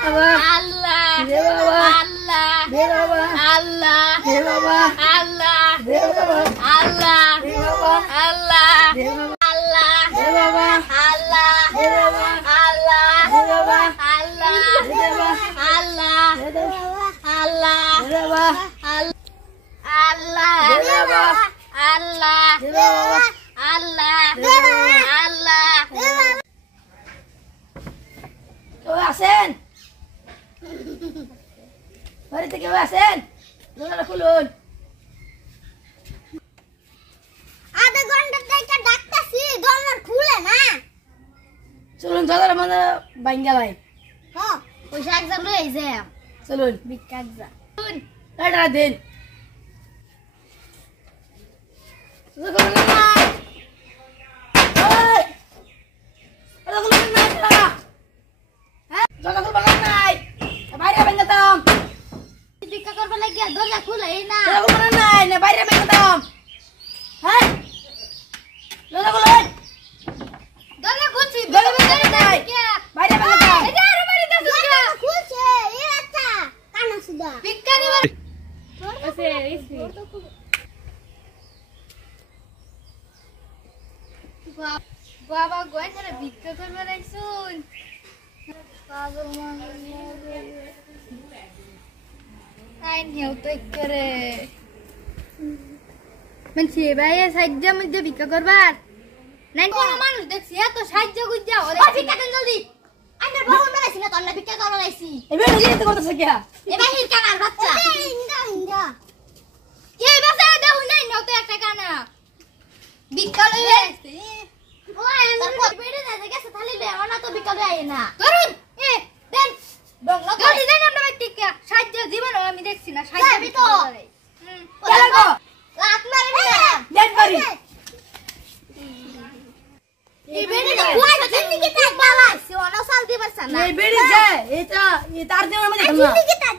আল্লাহ দে বাবা আল্লাহ দে বাবা আল্লাহ দে বাবা আল্লাহ দে বাবা আল্লাহ দে বাবা আল্লাহ দে বাবা আল্লাহ দে বাবা আল্লাহ দে বাবা আল্লাহ দে বাবা আল্লাহ দে বাবা আল্লাহ দে বাবা আল্লাহ দে বাবা আল্লাহ দে বাবা আল্লাহ দে বাবা আল্লাহ দে বাবা আল্লাহ কেউ আছেন বাড়িতে কেউ আছেন দরজা খুলুন আধা ঘন্টা থেকে ডাকতাছি দরজা খুলে না চলুন দরজার মধ্যে ভাঙ্গা ভাই হ্যাঁ পয়সা একজন লই যাই চলুন ভিক্ষা একজন টাটা দিন দরজা খুলুন না ওই দরজা খুলুন না টাটা হ্যাঁ দরজা খুলুন নাই বাইরে ভাঙ্গা দাম ভিক্ষা করবে লাগিয়া দরজা খুলে না দরজা খুলুন নাই না বাইরে ভাঙ্গা দাম হ্যাঁ দরজা খুলুন দরজা খুলছি দরজা খুলুন নাই বাইরে ভাঙ্গা দাম এই যে আরে বাড়িতে দরজা খুলছে এই আচ্ছা কানা সুদা ভিক্ষা নিবা আছে এইছি বাবা গোয়ারে ভিক্ষা করবে রাইছুন পাগল মানুষ আই নিও তো করে মানে ভাই সাহায্য মধ্যে ভিক্ষা করবার নাই কোন মানুষ দেখছি এত সাহায্য গুজা ওরে ভিক্ষা দেন জলদি আমরা বহু মেলাইছি না তো আমরা ভিক্ষা করব লাইছি এবার দিতে করতেছ কি এবার হির কানার বাচ্চা ইন্দা কে বাসা দাও নাই নাও তো একটা কানা ভিক্ষা লইবে ওই তারপর বেড়ে না গেছে থালি লে ওনা তো ভিক্ষা লই আয় না করুন এ দেন ডং না জলদি দেন আমরা টিকা সাহায্য জীবন আমি দেখছি না সাহায্য তো চলো লাত মারে না দেন বাড়ি এই বেড়ে না কুয়াই বাতেন দিকে তাক বাবা সে ওনা সাল দিবার সানা এই বেড়ি যায় এটা এই তার দেওয়ার মধ্যে দিকে তাক